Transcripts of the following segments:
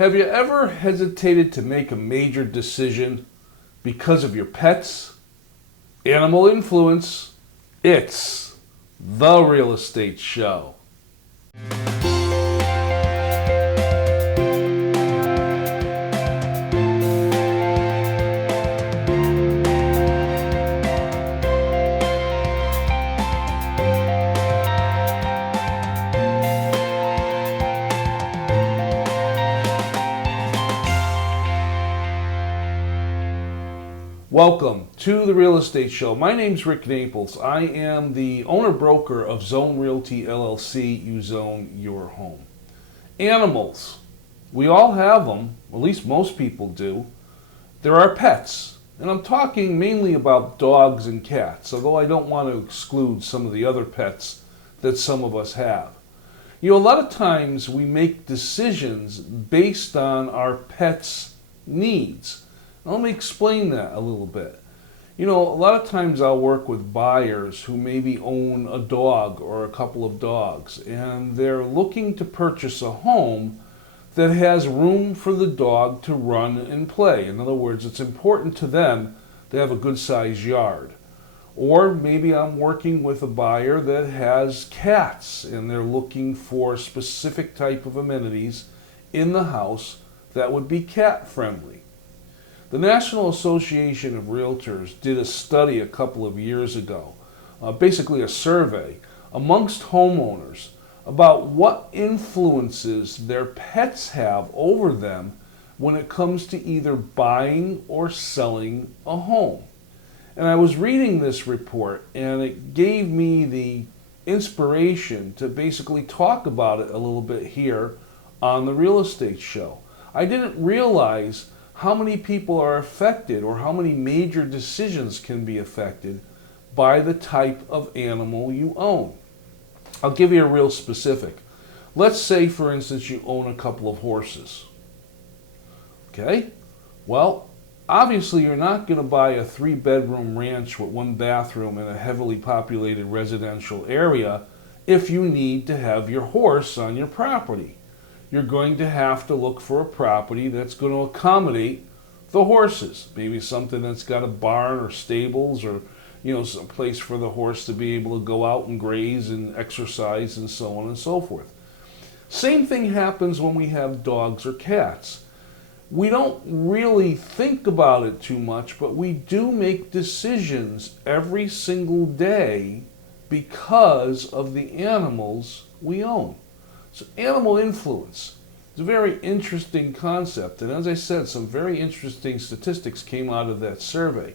Have you ever hesitated to make a major decision because of your pets? Animal influence. It's The Real Estate Show. Welcome to The Real Estate Show. My name's Rick Naples. I am the owner-broker of Zone Realty LLC. You zone your home. Animals. We all have them, at least most people do. There are pets. And I'm talking mainly about dogs and cats, although I don't want to exclude some of the other pets that some of us have. You know, a lot of times we make decisions based on our pets' needs. Let me explain that a little bit. You know, a lot of times I'll work with buyers who maybe own a dog or a couple of dogs, and they're looking to purchase a home that has room for the dog to run and play. In other words, it's important to them to have a good-sized yard. Or maybe I'm working with a buyer that has cats, and they're looking for a specific type of amenities in the house that would be cat-friendly. The National Association of Realtors did a study a couple of years ago, basically a survey, amongst homeowners about what influences their pets have over them when it comes to either buying or selling a home. And I was reading this report, and it gave me the inspiration to basically talk about it a little bit here on The Real Estate Show. I didn't realize how many people are affected or how many major decisions can be affected by the type of animal you own. I'll give you a real specific. Let's say, for instance, you own a couple of horses. Okay? Well, obviously you're not going to buy a 3-bedroom ranch with 1 bathroom in a heavily populated residential area if you need to have your horse on your property. You're going to have to look for a property that's going to accommodate the horses. Maybe something that's got a barn or stables or, you know, some place for the horse to be able to go out and graze and exercise and so on and so forth. Same thing happens when we have dogs or cats. We don't really think about it too much, but we do make decisions every single day because of the animals we own. So animal influence is a very interesting concept, and as I said, some very interesting statistics came out of that survey.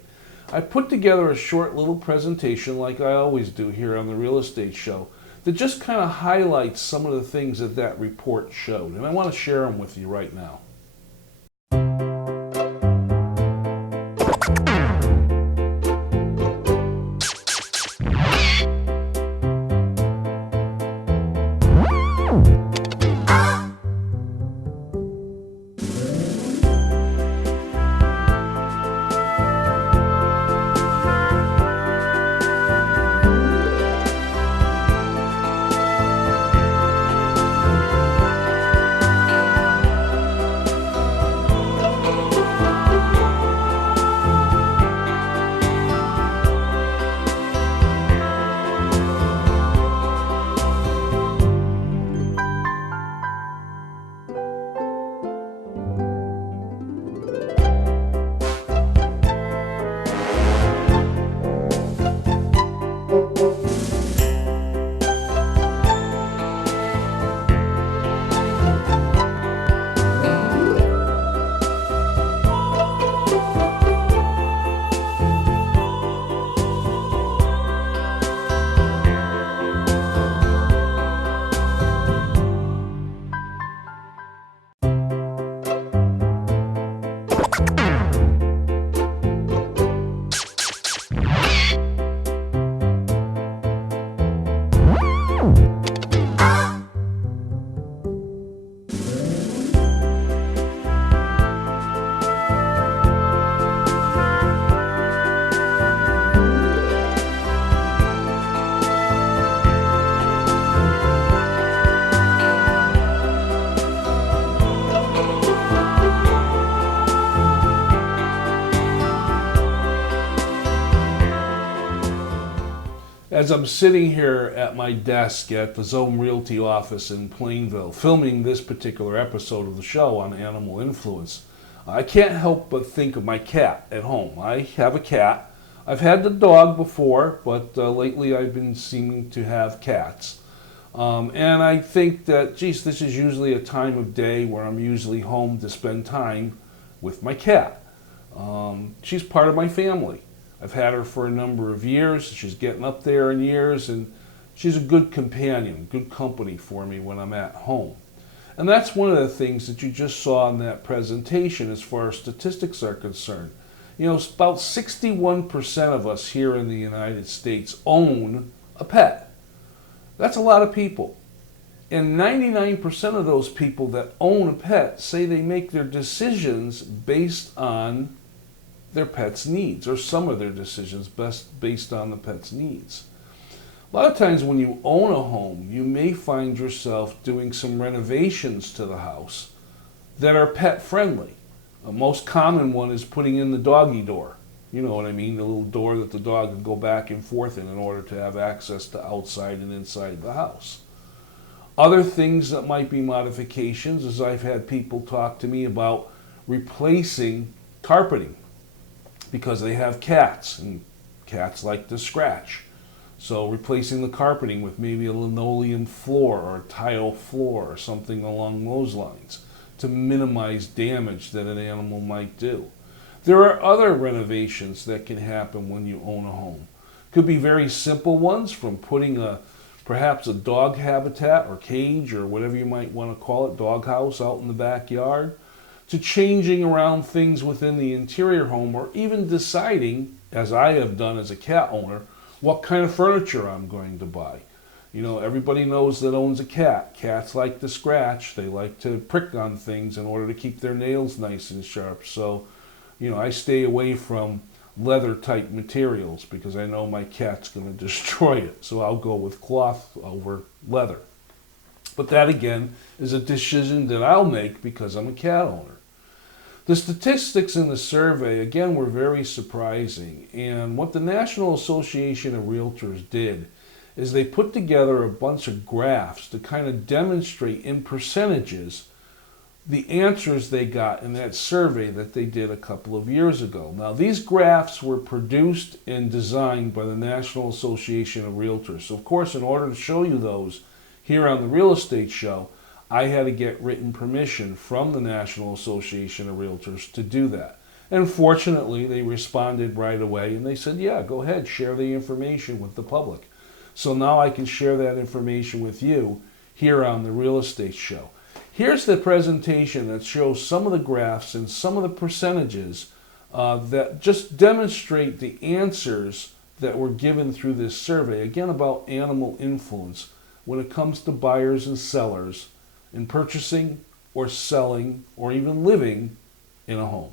I put together a short little presentation, like I always do here on The Real Estate Show, that just kind of highlights some of the things that that report showed, and I want to share them with you right now. As I'm sitting here at my desk at the Zone Realty office in Plainville, filming this particular episode of the show on animal influence, I can't help but think of my cat at home. I have a cat. I've had the dog before, but lately I've been seeming to have cats. And I think that, geez, this is usually a time of day where I'm usually home to spend time with my cat. She's part of my family. I've had her for a number of years. She's getting up there in years, and she's a good companion, good company for me when I'm at home. And that's one of the things that you just saw in that presentation as far as statistics are concerned. You know, about 61% of us here in the United States own a pet. That's a lot of people. And 99% of those people that own a pet say they make their decisions based on their pet's needs, or some of their decisions based on the pet's needs. A lot of times when you own a home, you may find yourself doing some renovations to the house that are pet friendly. The most common one is putting in the doggy door. You know what I mean, the little door that the dog can go back and forth in order to have access to outside and inside the house. Other things that might be modifications is I've had people talk to me about replacing carpeting because they have cats, and cats like to scratch. So replacing the carpeting with maybe a linoleum floor or a tile floor or something along those lines to minimize damage that an animal might do. There are other renovations that can happen when you own a home. Could be very simple ones, from putting perhaps a dog habitat or cage or whatever you might want to call it, dog house out in the backyard, to changing around things within the interior home, or even deciding, as I have done as a cat owner, what kind of furniture I'm going to buy. You know, everybody knows that owns a cat. Cats like to scratch. They like to prick on things in order to keep their nails nice and sharp. So, you know, I stay away from leather type materials because I know my cat's going to destroy it. So I'll go with cloth over leather. But that again is a decision that I'll make because I'm a cat owner. The statistics in the survey, again, were very surprising. And what the National Association of Realtors did is they put together a bunch of graphs to kind of demonstrate in percentages the answers they got in that survey that they did a couple of years ago. Now, these graphs were produced and designed by the National Association of Realtors. So, of course, in order to show you those here on the Real Estate Show, I had to get written permission from the National Association of Realtors to do that. And fortunately, they responded right away and they said, yeah, go ahead, share the information with the public. So now I can share that information with you here on the Real Estate Show. Here's the presentation that shows some of the graphs and some of the percentages that just demonstrate the answers that were given through this survey, again, about animal influence when it comes to buyers and sellers in purchasing or selling or even living in a home.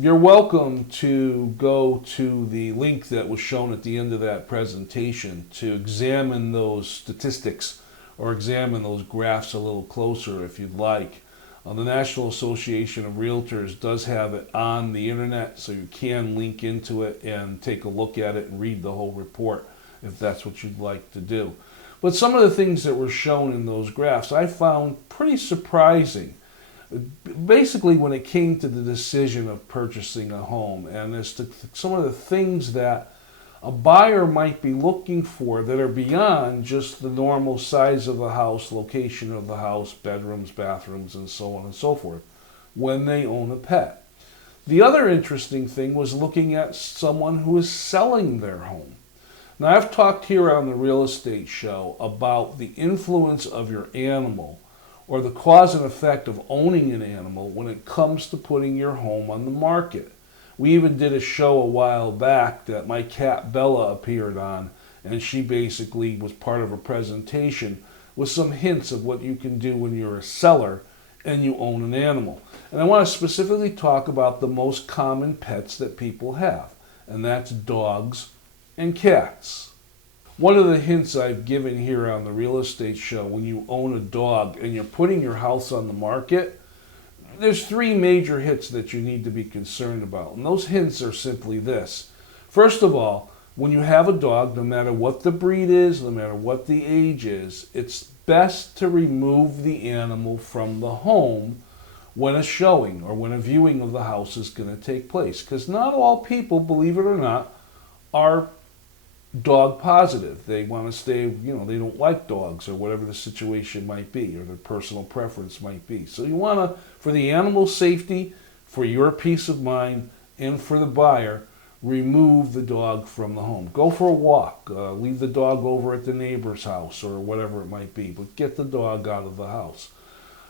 You're welcome to go to the link that was shown at the end of that presentation to examine those statistics or examine those graphs a little closer if you'd like. The National Association of Realtors does have it on the internet, so you can link into it and take a look at it and read the whole report if that's what you'd like to do. But some of the things that were shown in those graphs I found pretty surprising. Basically, when it came to the decision of purchasing a home, and as to some of the things that a buyer might be looking for that are beyond just the normal size of the house, location of the house, bedrooms, bathrooms, and so on and so forth when they own a pet. The other interesting thing was looking at someone who is selling their home. Now, I've talked here on the Real Estate Show about the influence of your animal or the cause and effect of owning an animal when it comes to putting your home on the market. We even did a show a while back that my cat Bella appeared on, and she basically was part of a presentation with some hints of what you can do when you're a seller and you own an animal. And I want to specifically talk about the most common pets that people have, and that's dogs and cats. One of the hints I've given here on the Real Estate Show, when you own a dog and you're putting your house on the market, there's three major hits that you need to be concerned about. And those hints are simply this. First of all, when you have a dog, no matter what the breed is, no matter what the age is, it's best to remove the animal from the home when a showing or when a viewing of the house is going to take place. Because not all people, believe it or not, are dog positive. They want to stay, they don't like dogs or whatever the situation might be or their personal preference might be. So you want to, for the animal's safety, for your peace of mind, and for the buyer, remove the dog from the home. Go for a walk. Leave the dog over at the neighbor's house or whatever it might be, but get the dog out of the house.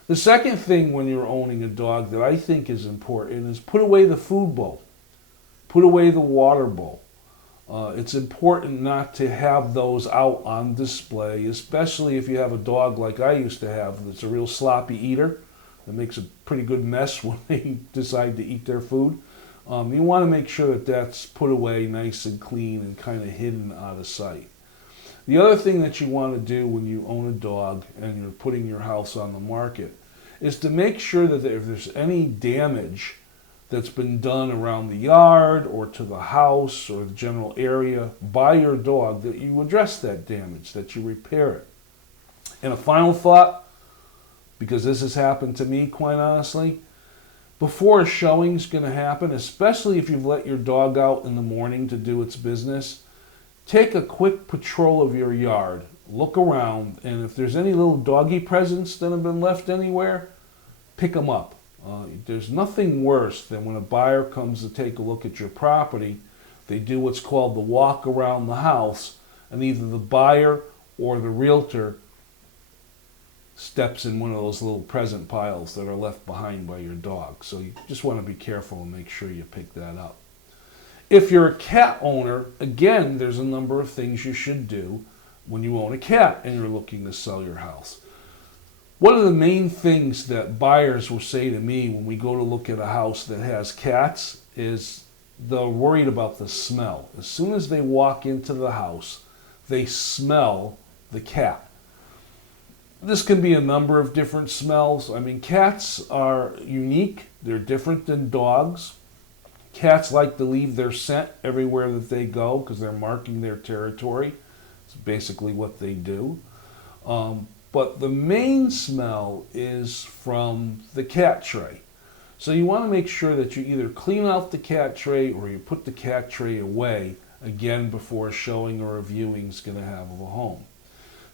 The second thing when you're owning a dog that I think is important is put away the food bowl. Put away the water bowl. It's important not to have those out on display, especially if you have a dog like I used to have that's a real sloppy eater that makes a pretty good mess when they decide to eat their food. You want to make sure that that's put away nice and clean and kind of hidden out of sight. The other thing that you want to do when you own a dog and you're putting your house on the market is to make sure that if there's any damage that's been done around the yard or to the house or the general area by your dog, that you address that damage, that you repair it. And a final thought, because this has happened to me quite honestly, before a showing's going to happen, especially if you've let your dog out in the morning to do its business, take a quick patrol of your yard, look around, and if there's any little doggy presents that have been left anywhere, pick them up. There's nothing worse than when a buyer comes to take a look at your property, they do what's called the walk around the house, and either the buyer or the realtor steps in one of those little present piles that are left behind by your dog. So you just want to be careful and make sure you pick that up. If you're a cat owner, again, there's a number of things you should do when you own a cat and you're looking to sell your house. One of the main things that buyers will say to me when we go to look at a house that has cats is they're worried about the smell. As soon as they walk into the house, they smell the cat. This can be a number of different smells. I mean, cats are unique. They're different than dogs. Cats like to leave their scent everywhere that they go because they're marking their territory. It's basically what they do. But the main smell is from the cat tray. So you want to make sure that you either clean out the cat tray or you put the cat tray away, again, before a showing or a viewing is going to have of a home.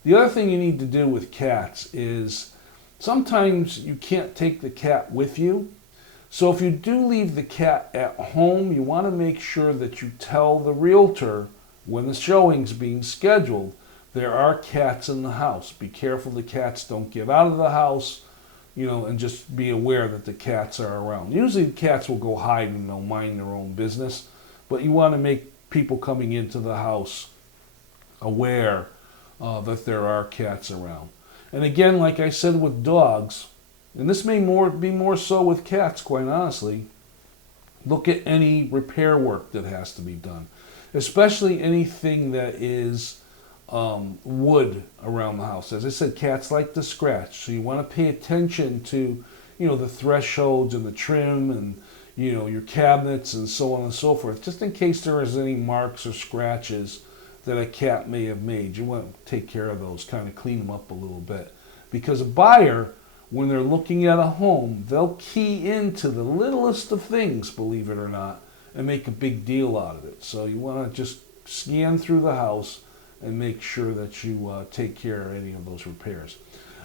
The other thing you need to do with cats is sometimes you can't take the cat with you. So if you do leave the cat at home, you want to make sure that you tell the realtor when the showing's being scheduled, there are cats in the house. Be careful the cats don't get out of the house, and just be aware that the cats are around. Usually the cats will go hide and they'll mind their own business, but you want to make people coming into the house aware that there are cats around. And again, like I said with dogs, and this may be more so with cats, quite honestly, Look at any repair work that has to be done, especially anything that is wood around the house. As I said, cats like to scratch, so you want to pay attention to, the thresholds and the trim and, your cabinets and so on and so forth, just in case there is any marks or scratches that a cat may have made. You want to take care of those, kind of clean them up a little bit. Because a buyer, when they're looking at a home, they'll key into the littlest of things, believe it or not, and make a big deal out of it. So you want to just scan through the house and make sure that you take care of any of those repairs.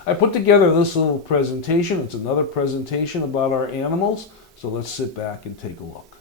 I put together this little presentation. It's another presentation about our animals. So let's sit back and take a look.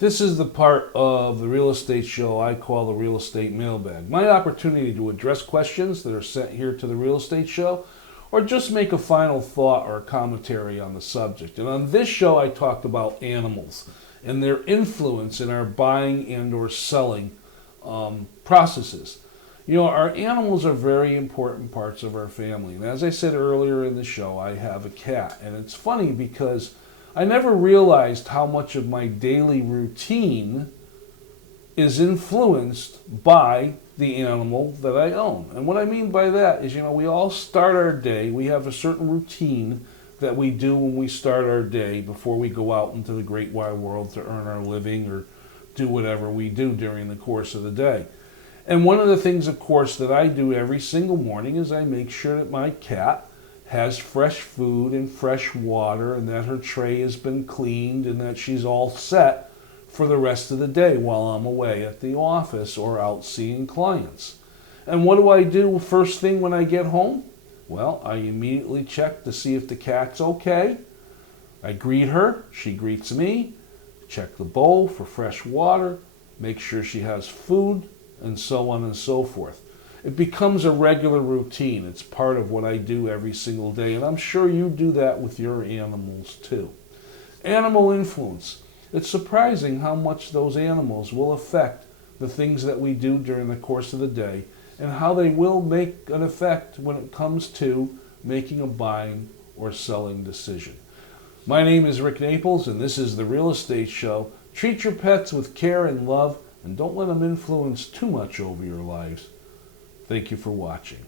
This is the part of the real estate show I call the real estate mailbag. My opportunity to address questions that are sent here to the real estate show, or just make a final thought or a commentary on the subject. And on this show I talked about animals and their influence in our buying and or selling processes. You know, our animals are very important parts of our family. And as I said earlier in the show, I have a cat. And it's funny because I never realized how much of my daily routine is influenced by the animal that I own. And what I mean by that is, you know, we all start our day, we have a certain routine that we do when we start our day before we go out into the great wide world to earn our living or do whatever we do during the course of the day. And one of the things, of course, that I do every single morning is I make sure that my cat has fresh food and fresh water and that her tray has been cleaned and that she's all set for the rest of the day while I'm away at the office or out seeing clients. And what do I do first thing when I get home? Well, I immediately check to see if the cat's okay. I greet her, she greets me, check the bowl for fresh water, make sure she has food, and so on and so forth. It becomes a regular routine. It's part of what I do every single day, and I'm sure you do that with your animals too. Animal influence. It's surprising how much those animals will affect the things that we do during the course of the day and how they will make an effect when it comes to making a buying or selling decision. My name is Rick Naples, and this is the Real Estate Show. Treat your pets with care and love, and don't let them influence too much over your lives. Thank you for watching.